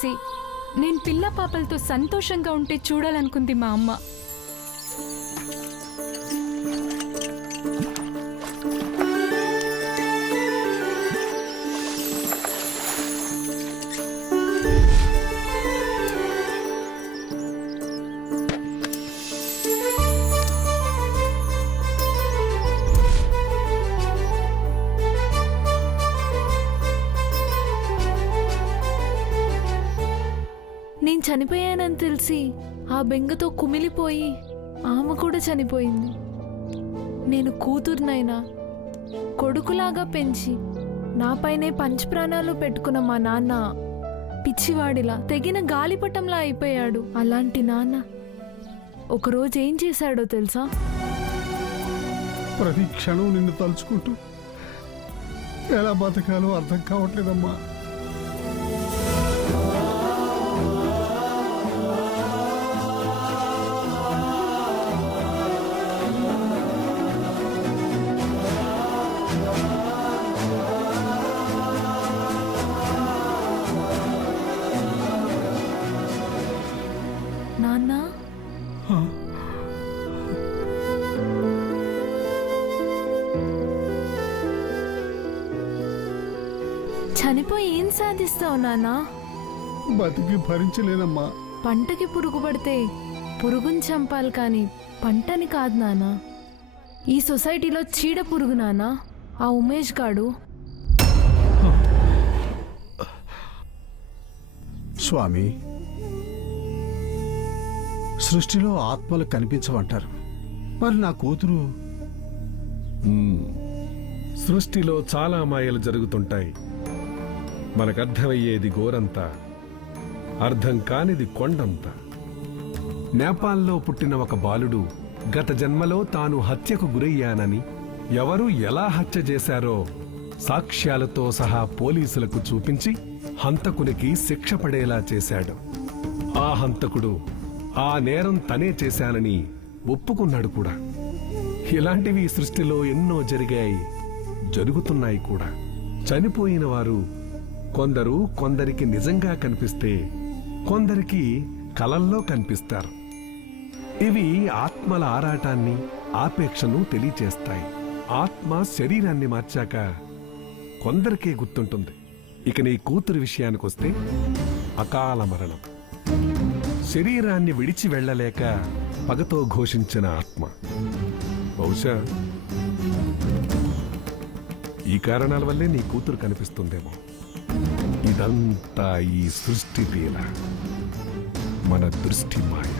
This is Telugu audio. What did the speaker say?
చేసి నేను పిల్ల పాపలతో సంతోషంగా ఉంటే చూడాలనుకుంది మా అమ్మ. నేను చనిపోయానని తెలిసి ఆ బెంగతో కుమిలిపోయి ఆమె కూడా చనిపోయింది. నేను కూతుర్నైనా కొడుకులాగా పెంచి నాపైనే పంచప్రాణాలు పెట్టుకున్న మా నాన్న పిచ్చివాడిలా తెగిన గాలిపటంలా అయిపోయాడు. అలాంటి నాన్న ఒకరోజు ఏం చేశాడో తెలుసా? ప్రతి క్షణం నిన్ను తలుచుకుంటూ ఎలా బతకాలో అర్థం కావట్లేదమ్మా. నాన్న, చనిపోయి ఏం సాధిస్తావు నాన్నా? బతికి భరించలేనమ్మా. పంటకి పురుగు పడితే పురుగుని చంపాలి కానీ పంటని కాదు నాన్నా. ఈ సొసైటీలో చీడ పురుగు నాన్నా ఆ ఉమేష్ గాడు. స్వామి, సృష్టిలో ఆత్మలు కనిపించవంటారు. మరి నా కూతురు? సృష్టిలో చాలా మాయలు జరుగుతుంటాయి. మనకర్థమయ్యేది గోరంతా, అర్థం కానిది కొండంత. నేపాల్లో పుట్టిన ఒక బాలుడు గత జన్మలో తాను హత్యకు గురయ్యానని, ఎవరు ఎలా హత్య చేశారో సాక్ష్యాలతో సహా పోలీసులకు చూపించి హంతకునికి శిక్ష పడేలా చేశాడు. ఆ హంతకుడు ఆ నేరం తనే చేశానని ఒప్పుకున్నాడు కూడా. ఇలాంటివి సృష్టిలో ఎన్నో జరిగాయి, జరుగుతున్నాయి కూడా. చనిపోయిన వారు కొందరికి నిజంగా కనిపిస్తే కొందరికి కలల్లో కనిపిస్తారు. ఇవి ఆత్మల ఆరాటాన్ని, ఆపేక్షను తెలియచేస్తాయి. ఆత్మ శరీరాన్ని మార్చాక కొందరికే గుర్తుంటుంది. ఇక నీ కూతురు విషయానికొస్తే అకాల మరణం. శరీరాన్ని విడిచి వెళ్లలేక పగతో ఘోషించిన ఆత్మ. బహుశా ఈ కారణాల వల్లే నీ కూతురు కనిపిస్తుందేమో. ఇదంతా ఈ సృష్టి తీర, మన దృష్టి మాయ.